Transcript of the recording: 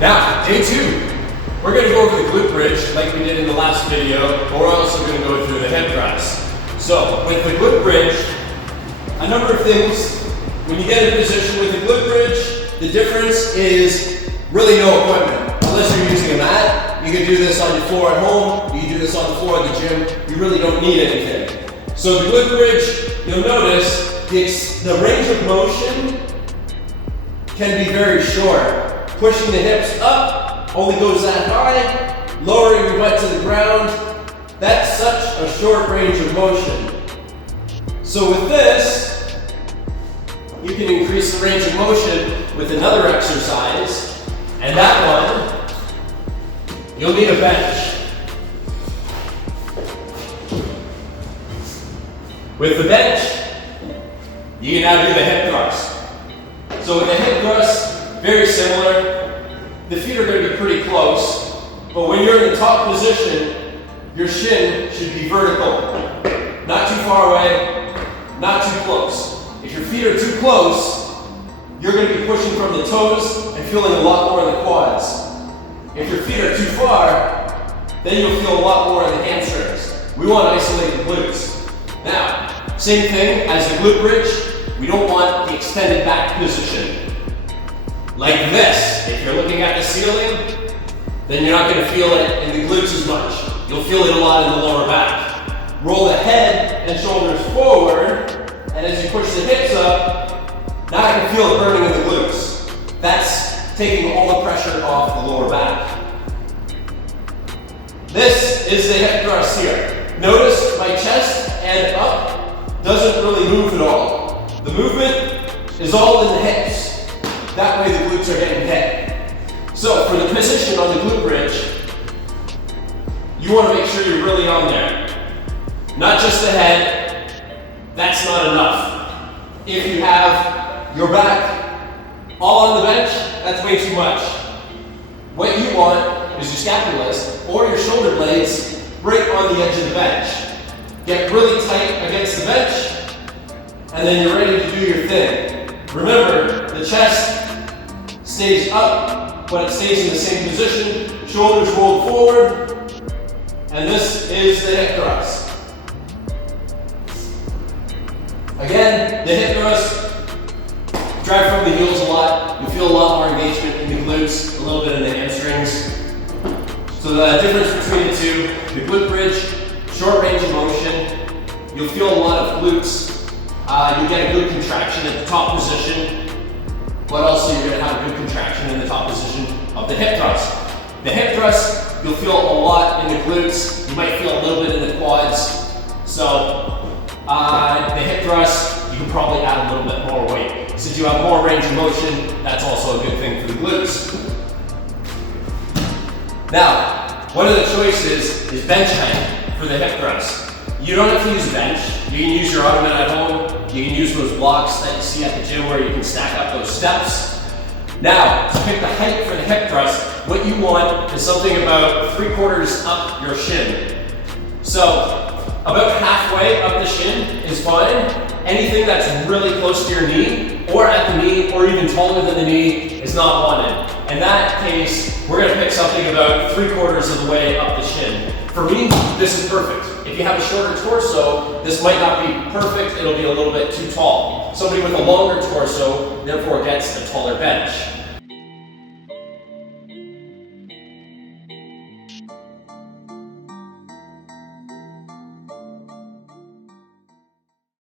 Now, day 2. We're going to go over the glute bridge like we did in the last video, but we're also going to go through the hip thrust. So, with the glute bridge, a number of things. When you get in position with the glute bridge, the difference is really no equipment. Unless you're using a mat, you can do this on your floor at home, you can do this on the floor at the gym, you really don't need anything. So the glute bridge, you'll notice the range of motion can be very short. Pushing the hips up only goes that high, lowering your butt to the ground, that's such a short range of motion. So with this, you can increase the range of motion with another exercise, and that one, you'll need a bench. With the bench, you can now do the hip thrust. So with the hip thrust, very similar. The feet are going to be pretty close, but when you're in the top position, your shin should be vertical. Not too far away, not too close. If your feet are too close, you're going to be pushing from the toes and feeling a lot more in the quads. If your feet are too far, then you'll feel a lot more in the hamstrings. We want to isolate the glutes. Now, same thing as the glute bridge, we don't want the extended back position. Like this, if you're looking at the ceiling, then you're not going to feel it in the glutes as much. You'll feel it a lot in the lower back. Roll the head and shoulders forward, and as you push the hips up, now I can feel it burning in the glutes. That's taking all the pressure off the lower back. This is the hip thrust here. Notice my chest and up doesn't really move at all. The movement is all in the hips. That way the glutes are getting hit. So for the position on the glute bridge, you want to make sure you're really on there. Not just the head, that's not enough. If you have your back all on the bench, that's way too much. What you want is your scapulas or your shoulder blades right on the edge of the bench. Get really tight against the bench, and then you're ready to do your thing. Remember, the chest stays up, but it stays in the same position. Shoulders rolled forward, and this is the hip thrust. Again, the hip thrust, drive from the heels a lot. You feel a lot more engagement in the glutes, a little bit in the hamstrings. So the difference between the two, the glute bridge, short range of motion. You'll feel a lot of glutes. You get a good contraction at the top position, but also you're going to have a good contraction in the top position of the hip thrust. The hip thrust, you'll feel a lot in the glutes. You might feel a little bit in the quads. So the hip thrust, you can probably add a little bit more weight. Since you have more range of motion, that's also a good thing for the glutes. Now, one of the choices is bench height for the hip thrust. You don't have to use a bench. You can use your ottoman at home. You can use those blocks that you see at the gym where you can stack up those steps. Now, to pick the height for the hip thrust, what you want is something about 3/4 up your shin. So, about halfway up the shin is fine. Anything that's really close to your knee, or at the knee, or even taller than the knee is not wanted. In that case, we're going to pick something about 3/4 of the way up the shin. For me, this is perfect. If you have a shorter torso, this might not be perfect, it'll be a little bit too tall. Somebody with a longer torso, therefore, gets a taller bench.